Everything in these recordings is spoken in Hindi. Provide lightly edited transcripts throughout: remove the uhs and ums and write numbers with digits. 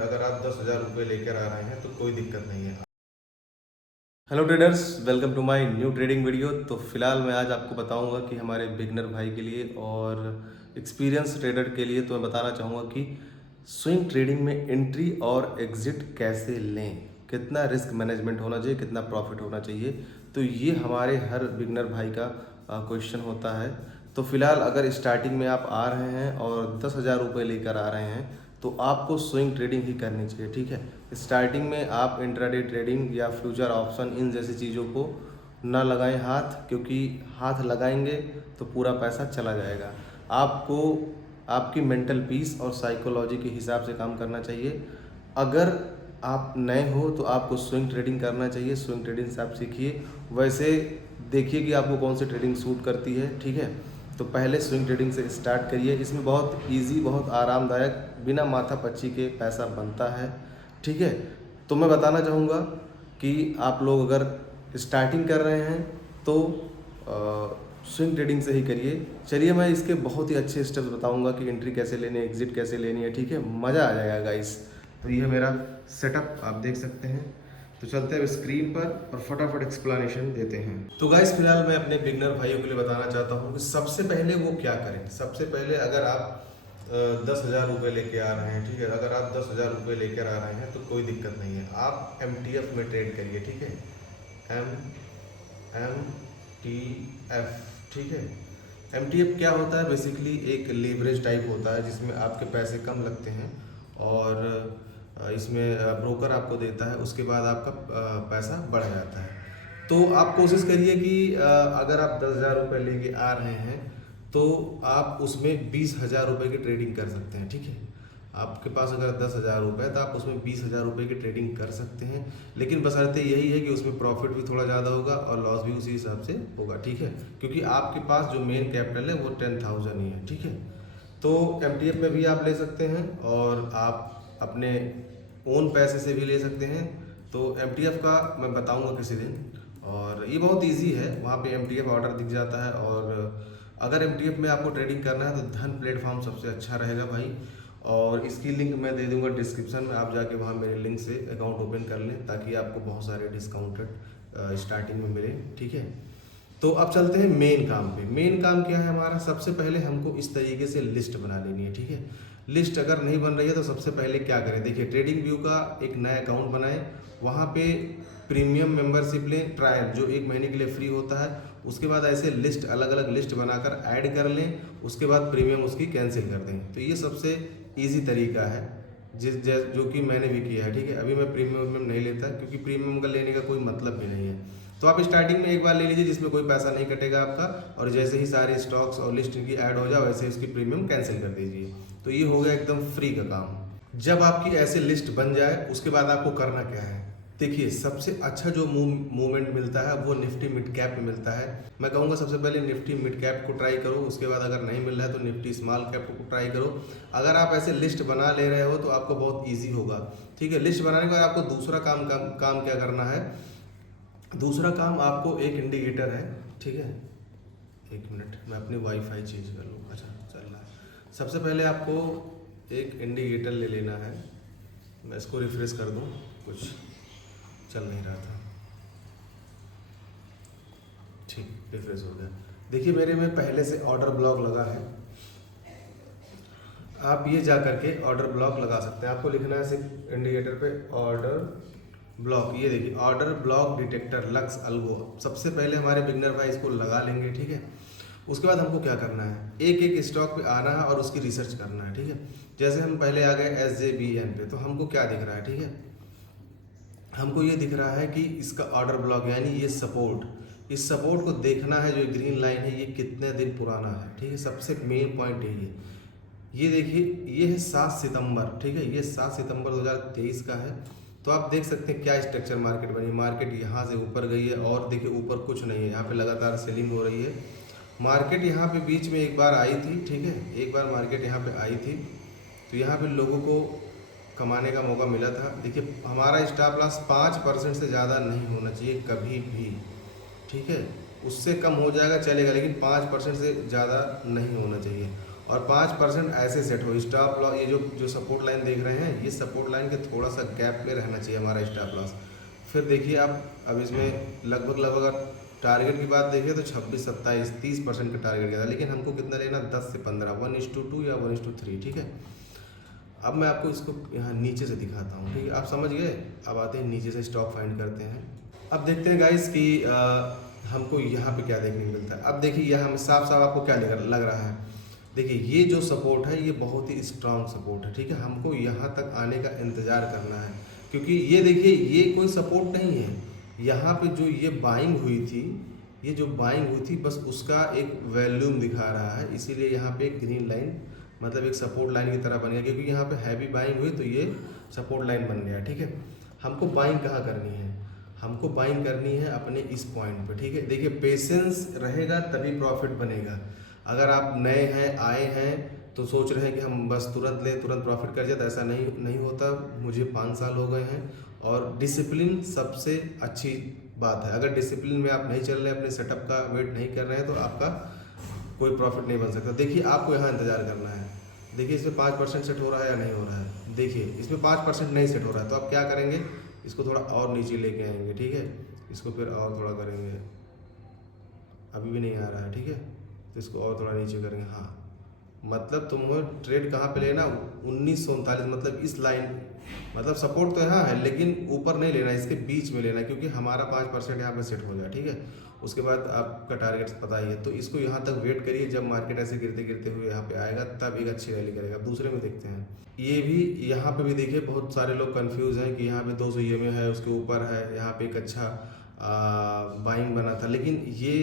अगर आप 10,000 रुपये लेकर आ रहे हैं तो कोई दिक्कत नहीं है। Hello traders, welcome to my new trading video. तो फिलहाल मैं आज आपको बताऊंगा कि हमारे बिगनर भाई के लिए और एक्सपीरियंस ट्रेडर के लिए तो मैं बताना चाहूँगा कि स्विंग ट्रेडिंग में एंट्री और एग्जिट कैसे लें, कितना रिस्क मैनेजमेंट होना चाहिए, कितना प्रॉफिट होना चाहिए। तो ये हमारे हर बिगनर भाई का क्वेश्चन होता है। तो फिलहाल अगर स्टार्टिंग में आप आ रहे हैं और 10,000 रुपये लेकर आ रहे हैं तो आपको स्विंग ट्रेडिंग ही करनी चाहिए। ठीक है, स्टार्टिंग में आप इंट्राडे ट्रेडिंग या फ्यूचर ऑप्शन इन जैसी चीज़ों को ना लगाएं हाथ, क्योंकि हाथ लगाएंगे तो पूरा पैसा चला जाएगा। आपको आपकी मेंटल पीस और साइकोलॉजी के हिसाब से काम करना चाहिए। अगर आप नए हो तो आपको स्विंग ट्रेडिंग करना चाहिए, स्विंग ट्रेडिंग से आप सीखिए। वैसे देखिए कि आपको कौन सी ट्रेडिंग सूट करती है। ठीक है, तो पहले स्विंग ट्रेडिंग से स्टार्ट करिए। इसमें बहुत इजी, बहुत आरामदायक, बिना माथा पच्ची के पैसा बनता है। ठीक है, तो मैं बताना चाहूँगा कि आप लोग अगर स्टार्टिंग कर रहे हैं तो स्विंग ट्रेडिंग से ही करिए। चलिए मैं इसके बहुत ही अच्छे स्टेप्स बताऊंगा कि एंट्री कैसे लेनी है, एग्जिट कैसे लेनी है। ठीक है, मज़ा आ जाएगा गाइस। तो ये मेरा सेटअप आप देख सकते हैं। तो चलते हैं स्क्रीन पर और फटाफट एक्सप्लेनेशन देते हैं। तो गाइस फिलहाल मैं अपने बिगनर भाइयों के लिए बताना चाहता हूँ कि सबसे पहले वो क्या करें। सबसे पहले अगर आप 10,000 रुपये लेके आ रहे हैं, ठीक है, अगर आप 10,000 रुपये लेकर आ रहे हैं तो कोई दिक्कत नहीं है। आप MTF में ट्रेड करिए। ठीक है, MTF। ठीक है, MTF क्या होता है? बेसिकली एक लीवरेज टाइप होता है जिसमें आपके पैसे कम लगते हैं और इसमें ब्रोकर आपको देता है, उसके बाद आपका पैसा बढ़ जाता है। तो आप कोशिश करिए कि अगर आप 10,000 रुपये लेके आ रहे हैं तो आप उसमें 20,000 रुपये की ट्रेडिंग कर सकते हैं। ठीक है, आपके पास अगर 10,000 रुपये है तो आप उसमें 20,000 रुपये की ट्रेडिंग कर सकते हैं, लेकिन बशर्ते यही है कि उसमें प्रॉफिट भी थोड़ा ज़्यादा होगा और लॉस भी उसी हिसाब से होगा। ठीक है, क्योंकि आपके पास जो मेन कैपिटल है वो 10,000 ही है। ठीक है, तो MTF में भी आप ले सकते हैं और आप अपने ओन पैसे से भी ले सकते हैं। तो MTF का मैं बताऊंगा किसी दिन, और ये बहुत इजी है। वहाँ पे MTF ऑर्डर दिख जाता है, और अगर MTF में आपको ट्रेडिंग करना है तो धन प्लेटफॉर्म सबसे अच्छा रहेगा भाई। और इसकी लिंक मैं दे दूंगा डिस्क्रिप्शन में, आप जाके वहाँ मेरे लिंक से अकाउंट ओपन कर लें ताकि आपको बहुत सारे डिस्काउंटेड स्टार्टिंग में मिले। ठीक है, तो अब चलते हैं मेन काम पे। मेन काम क्या है हमारा? सबसे पहले हमको इस तरीके से लिस्ट बना लेनी है। ठीक है, लिस्ट अगर नहीं बन रही है तो सबसे पहले क्या करें? देखिए, ट्रेडिंग व्यू का एक नया अकाउंट बनाएं, वहाँ पे प्रीमियम मेंबरशिप लें, ट्रायल जो 1 महीने के लिए फ्री होता है। उसके बाद ऐसे लिस्ट, अलग अलग लिस्ट बनाकर ऐड कर लें, उसके बाद प्रीमियम उसकी कैंसिल कर दें। तो ये सबसे ईजी तरीका है जो कि मैंने भी किया है। ठीक है, अभी मैं प्रीमियम नहीं लेता क्योंकि प्रीमियम का लेने का कोई मतलब भी नहीं है। तो आप स्टार्टिंग में एक बार ले लीजिए जिसमें कोई पैसा नहीं कटेगा आपका, और जैसे ही सारे स्टॉक्स और लिस्ट की ऐड हो जाए वैसे ही उसकी प्रीमियम कैंसिल कर दीजिए। तो ये हो गया एकदम फ्री का काम। जब आपकी ऐसे लिस्ट बन जाए उसके बाद आपको करना क्या है? देखिए, सबसे अच्छा जो मूवमेंट मिलता है वो निफ्टी मिड कैप में मिलता है। मैं कहूँगा सबसे पहले निफ्टी मिड कैप को ट्राई करो, उसके बाद अगर नहीं मिल रहा है तो निफ्टी स्मॉल कैप को ट्राई करो। अगर आप ऐसे लिस्ट बना ले रहे हो तो आपको बहुत ईजी होगा। ठीक है, लिस्ट बनाने के बाद आपको दूसरा काम क्या करना है? दूसरा काम आपको एक इंडिकेटर है। ठीक है, एक मिनट, मैं अपनी वाईफाई चेंज कर लूँ। अच्छा, चल रहा है। सबसे पहले आपको एक इंडिकेटर ले लेना है। मैं इसको रिफ्रेश कर दूँ, कुछ चल नहीं रहा था। ठीक, रिफ्रेश हो गया। देखिए, मेरे में पहले से ऑर्डर ब्लॉक लगा है। आप ये जा करके ऑर्डर ब्लॉक लगा सकते हैं। आपको लिखना है सिर्फ इंडिकेटर पे ऑर्डर ब्लॉक। ये देखिए, order block detector lux algo. सबसे पहले हमारे बिगनर भाई इसको लगा लेंगे। ठीक है, उसके बाद हमको क्या करना है? एक एक स्टॉक पे आना है और उसकी रिसर्च करना है। ठीक है, जैसे हम पहले आ गए SJBN पे, तो हमको क्या दिख रहा है? ठीक है, हमको ये दिख रहा है कि इसका ऑर्डर ब्लॉक यानी ये सपोर्ट, इस सपोर्ट को देखना है। जो ग्रीन लाइन है ये कितने दिन पुराना है। ठीक है, सबसे मेन पॉइंट यही है। ये देखिए, ये है 7 सितंबर। ठीक है, ये 7 सितंबर 2023 का है। तो आप देख सकते हैं क्या स्ट्रक्चर मार्केट बनी। मार्केट यहाँ से ऊपर गई है और देखिए ऊपर कुछ नहीं है, यहाँ पे लगातार सेलिंग हो रही है। मार्केट यहाँ पे बीच में एक बार आई थी। ठीक है, एक बार मार्केट यहाँ पे आई थी तो यहाँ पे लोगों को कमाने का मौका मिला था। देखिए, हमारा स्टॉप लॉस 5% से ज़्यादा नहीं होना चाहिए कभी भी। ठीक है, उससे कम हो जाएगा चलेगा, लेकिन 5% से ज़्यादा नहीं होना चाहिए। और 5% ऐसे सेट हो। स्टॉप लॉस, ये जो सपोर्ट लाइन देख रहे हैं, ये सपोर्ट लाइन के थोड़ा सा गैप में रहना चाहिए हमारा स्टॉप लॉस। फिर देखिए आप, अब इसमें लगभग अगर टारगेट की बात देखिए तो 26, 27, 30% का टारगेट गया था, लेकिन हमको कितना लेना, 10 से 15, 1:2 या 1:3, ठीक है। अब मैं आपको इसको यहाँ नीचे से दिखाता हूँ, ठीक है, आप समझ गए। अब आते हैं नीचे से, स्टॉप फाइंड करते हैं। अब देखते हैं गाइस कि हमको यहाँ पे क्या देखने को मिलता है। अब देखिए यहाँ में साफ साफ आपको क्या लग रहा है। देखिए ये जो सपोर्ट है ये बहुत ही स्ट्रांग सपोर्ट है, ठीक है। हमको यहाँ तक आने का इंतज़ार करना है, क्योंकि ये देखिए ये कोई सपोर्ट नहीं है। यहाँ पे जो ये बाइंग हुई थी, ये जो बाइंग हुई थी बस उसका एक वॉल्यूम दिखा रहा है, इसीलिए यहाँ पे एक ग्रीन लाइन मतलब एक सपोर्ट लाइन की तरह बन गया, क्योंकि यहाँ पे हैवी बाइंग हुई तो ये सपोर्ट लाइन बन गया, ठीक है। हमको बाइंग कहाँ करनी है, हमको बाइंग करनी है अपने इस पॉइंट पे, ठीक है। देखिए पेशेंस रहेगा तभी प्रॉफिट बनेगा। अगर आप नए हैं, आए हैं तो सोच रहे हैं कि हम बस तुरंत लें, तुरंत प्रॉफिट कर जाए, तो ऐसा नहीं होता। मुझे 5 साल हो गए हैं, और डिसिप्लिन सबसे अच्छी बात है। अगर डिसिप्लिन में आप नहीं चल रहे हैं, अपने सेटअप का वेट नहीं कर रहे हैं, तो आपका कोई प्रॉफिट नहीं बन सकता। देखिए आपको यहाँ इंतज़ार करना है। देखिए इसमें 5% सेट हो रहा है या नहीं हो रहा है। देखिए इसमें 5% नहीं सेट हो रहा है, तो आप क्या करेंगे, इसको थोड़ा और नीचे लेके आएंगे, ठीक है। इसको फिर और थोड़ा करेंगे, अभी भी नहीं आ रहा है, ठीक है, तो इसको और थोड़ा नीचे करेंगे। हाँ, मतलब तुमको ट्रेड कहाँ पे लेना, 1939, मतलब इस लाइन, मतलब सपोर्ट तो यहाँ है लेकिन ऊपर नहीं लेना, इसके बीच में लेना, क्योंकि हमारा 5% यहाँ पे सेट हो जाए, ठीक है। उसके बाद आपका टारगेट पता ही है, तो इसको यहाँ तक वेट करिए। जब मार्केट ऐसे गिरते गिरते हुए यहाँ पे आएगा तब एक अच्छी रैली करेगा। अब दूसरे में देखते हैं। ये भी यहाँ पे भी देखिए बहुत सारे लोग कंफ्यूज हैं कि यहाँ पे 200 EMA है, उसके ऊपर है, यहाँ पे एक अच्छा बाइंग बना था, लेकिन ये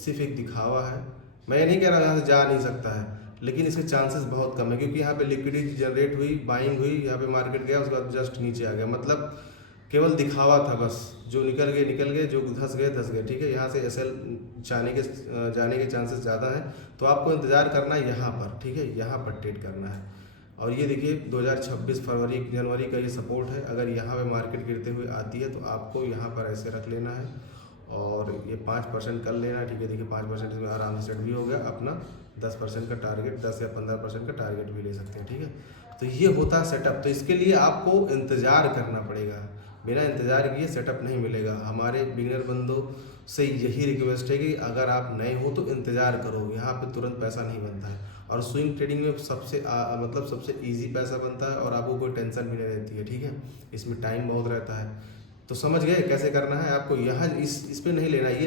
सिर्फ एक दिखावा है। मैं ये नहीं कह रहा यहाँ से जा नहीं सकता है, लेकिन इसके चांसेस बहुत कम है, क्योंकि यहाँ पे लिक्विडिटी जनरेट हुई, बाइंग हुई, यहाँ पे मार्केट गया, उसके बाद जस्ट नीचे आ गया, मतलब केवल दिखावा था बस। जो निकल गए, जो धस गए, ठीक है। यहाँ से SL जाने के चांसेस ज़्यादा हैं, तो आपको इंतज़ार करना है यहाँ पर, ठीक है, यहाँ पर ट्रेड करना है। और ये देखिए 2026 जनवरी का ये सपोर्ट है। अगर यहाँ पे मार्केट गिरते हुए आती है तो आपको यहाँ पर ऐसे रख लेना है, और ये 5% कर लेना है, ठीक है। देखिए 5% इसमें आराम से सेट भी हो गया। अपना 10% का टारगेट, 10 या 15% का टारगेट भी ले सकते हैं, ठीक है। तो ये होता है सेटअप। तो इसके लिए आपको इंतज़ार करना पड़ेगा, बिना इंतज़ार किए सेटअप नहीं मिलेगा। हमारे बिगिनर बंदों से यही रिक्वेस्ट है कि अगर आप नए हो तो इंतज़ार करो, यहाँ पे तुरंत पैसा नहीं बनता है। और स्विंग ट्रेडिंग में मतलब सबसे इजी पैसा बनता है, और आपको कोई टेंशन भी नहीं रहती है, ठीक है। इसमें टाइम बहुत रहता है। तो समझ गए कैसे करना है आपको। यहाँ इस पे नहीं लेना, ये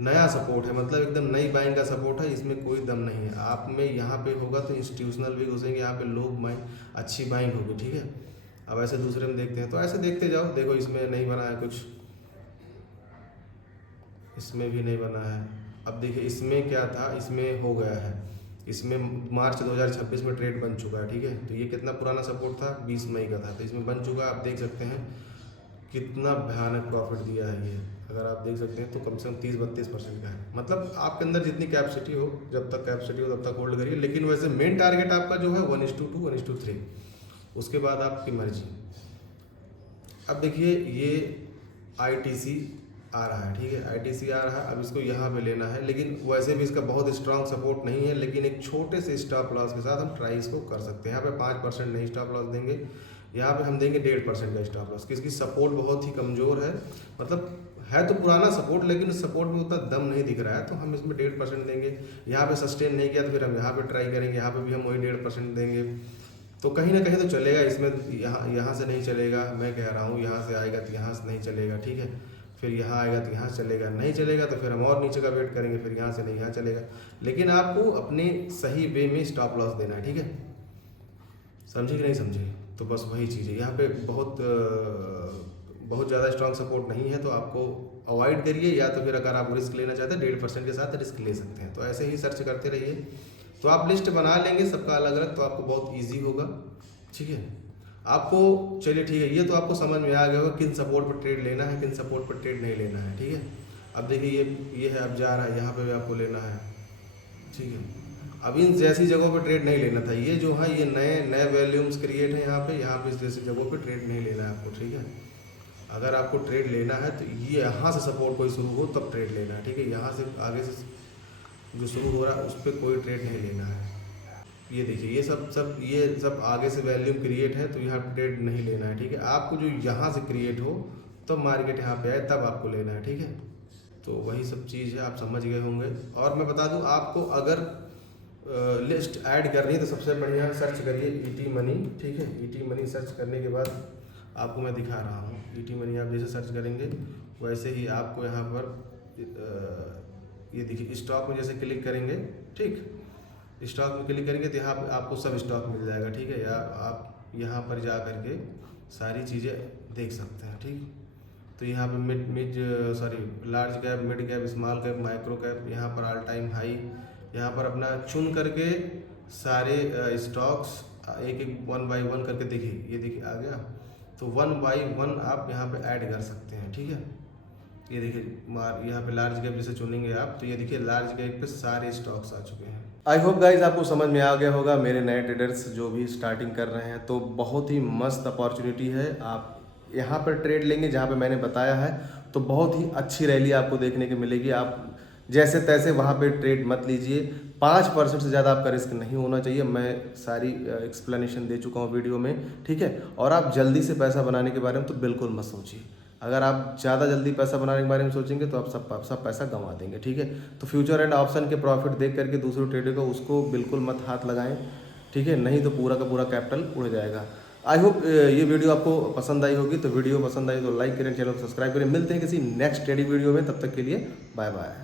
नया सपोर्ट है, मतलब एकदम नई बाइंग का सपोर्ट है, इसमें कोई दम नहीं है। आप में यहाँ पे होगा तो इंस्टीट्यूशनल भी घुसेंगे, यहाँ पे लोग बाइंग, अच्छी बाइंग होगी, ठीक है। अब ऐसे दूसरे में देखते हैं, तो ऐसे देखते जाओ। देखो इसमें नहीं बना है कुछ, इसमें भी नहीं बना है। अब देखिए इसमें क्या था, इसमें हो गया है, इसमें मार्च 2026 में ट्रेड बन चुका है, ठीक है। तो ये कितना पुराना सपोर्ट था, 20 मई का था, तो इसमें बन चुका है। आप देख सकते हैं कितना भयानक प्रॉफिट दिया है ये। अगर आप देख सकते हैं तो कम से कम 30-32% का है। मतलब आपके अंदर जितनी कैपेसिटी हो, जब तक कैपेसिटी हो तब तक होल्ड करिए, लेकिन वैसे मेन टारगेट आपका जो है 1:2, 1:3, उसके बाद आपकी मर्जी। अब देखिए ये ITC आ रहा है, ठीक है, ITC आ रहा है। अब इसको यहाँ पे लेना है, लेकिन वैसे भी इसका बहुत स्ट्रांग सपोर्ट नहीं है, लेकिन एक छोटे से स्टॉप लॉस के साथ हम ट्राई इसको कर सकते हैं। यहाँ पे 5% नहीं स्टॉप लॉस देंगे, यहाँ पे हम देंगे 1.5% का स्टॉप लॉस। किसकी सपोर्ट बहुत ही कमज़ोर है, मतलब है तो पुराना सपोर्ट, लेकिन सपोर्ट में उतना दम नहीं दिख रहा है, तो हम इसमें 1.5% देंगे। यहाँ पे सस्टेन नहीं किया तो फिर हम यहाँ पे ट्राई करेंगे, यहाँ पे भी हम वही 1.5% देंगे। तो कहीं ना कहीं तो चलेगा इसमें, यहाँ से नहीं चलेगा, मैं कह रहा हूँ यहाँ से आएगा तो यहाँ से नहीं चलेगा, ठीक है। फिर यहाँ आएगा तो यहाँ चलेगा, नहीं चलेगा तो फिर हम और नीचे का वेट करेंगे, फिर यहाँ से नहीं यहाँ चलेगा। लेकिन आपको अपने सही वे में स्टॉप लॉस देना है, ठीक है, समझे कि नहीं समझे। तो बस वही चीज़ है, यहाँ पे बहुत ज़्यादा स्ट्रॉन्ग सपोर्ट नहीं है, तो आपको अवॉइड करिए, या तो फिर अगर आप रिस्क लेना चाहते हैं 1.5% के साथ रिस्क ले सकते हैं। तो ऐसे ही सर्च करते रहिए, तो आप लिस्ट बना लेंगे सबका अलग अलग, तो आपको बहुत ईजी होगा, ठीक है। आपको चलिए ठीक है, ये तो आपको समझ में आ गया होगा किन सपोर्ट पर ट्रेड लेना है, किन सपोर्ट पर ट्रेड नहीं लेना है, ठीक है। अब देखिए ये है, अब जा रहा है, यहाँ पे भी आपको लेना है, ठीक है। अब इन जैसी जगहों पे ट्रेड नहीं लेना था, ये जो है ये नए वैल्यूम्स क्रिएट है यहाँ पे इस जैसी जगहों पे ट्रेड नहीं लेना है आपको, ठीक है। अगर आपको ट्रेड लेना है तो ये यहाँ से सपोर्ट कोई शुरू हो तब ट्रेड लेना है, ठीक है। यहाँ से आगे से जो शुरू हो रहा है उस पर कोई ट्रेड नहीं लेना है, ये देखिए ये सब आगे से वैल्यू क्रिएट है, तो यहाँ ट्रेड नहीं लेना है, ठीक है। आपको जो यहाँ से क्रिएट हो तब मार्केट यहाँ पे आए तब आपको लेना है, ठीक है। तो वही सब चीज़ है, आप समझ गए होंगे। और मैं बता दूं आपको, अगर लिस्ट ऐड करनी है तो सबसे बढ़िया सर्च करिए ईटी मनी, ठीक है। ईटी मनी सर्च करने के बाद आपको मैं दिखा रहा हूँ। ईटी मनी आप जैसे सर्च करेंगे वैसे ही आपको यहाँ पर ये देखिए स्टॉक में जैसे क्लिक करेंगे, ठीक, स्टॉक में क्लिक करेंगे तो यहाँ पे आपको सब स्टॉक मिल जाएगा, ठीक है। या आप यहाँ पर जा करके सारी चीज़ें देख सकते हैं, ठीक। तो यहाँ पे large cap, mid cap, small cap, micro cap, यहाँ पर ऑल टाइम हाई, यहाँ पर अपना चुन करके सारे स्टॉक्स एक एक 1 बाय 1 करके देखिए, ये देखिए आ गया। तो 1 बाय 1 आप यहाँ पे ऐड कर सकते हैं, ठीक है। ये देखिए यहाँ पे लार्ज कैप जैसे चुनेंगे आप, तो ये देखिए लार्ज कैप पे सारे स्टॉक्स आ चुके हैं। आई होप गाइज आपको समझ में आ गया होगा। मेरे नए ट्रेडर्स जो भी स्टार्टिंग कर रहे हैं, तो बहुत ही मस्त अपॉर्चुनिटी है। आप यहाँ पर ट्रेड लेंगे जहाँ पे मैंने बताया है, तो बहुत ही अच्छी रैली आपको देखने को मिलेगी। आप जैसे तैसे वहाँ पे ट्रेड मत लीजिए। 5% से ज़्यादा आपका रिस्क नहीं होना चाहिए। मैं सारी एक्सप्लेनेशन दे चुका हूँ वीडियो में, ठीक है। और आप जल्दी से पैसा बनाने के बारे में तो बिल्कुल मत सोचिए। अगर आप ज़्यादा जल्दी पैसा बनाने के बारे में सोचेंगे तो आप सब पैसा गंवा देंगे, ठीक है। तो फ्यूचर एंड ऑप्शन के प्रॉफिट देख करके दूसरे ट्रेडर को उसको बिल्कुल मत हाथ लगाएं, ठीक है। नहीं तो पूरा का पूरा कैपिटल उड़ जाएगा। आई होप ये वीडियो आपको पसंद आई होगी। तो वीडियो पसंद आई तो लाइक करें, चैनल को सब्सक्राइब करें। मिलते हैं किसी नेक्स्ट ट्रेडिंग वीडियो में, तब तक के लिए बाय बाय।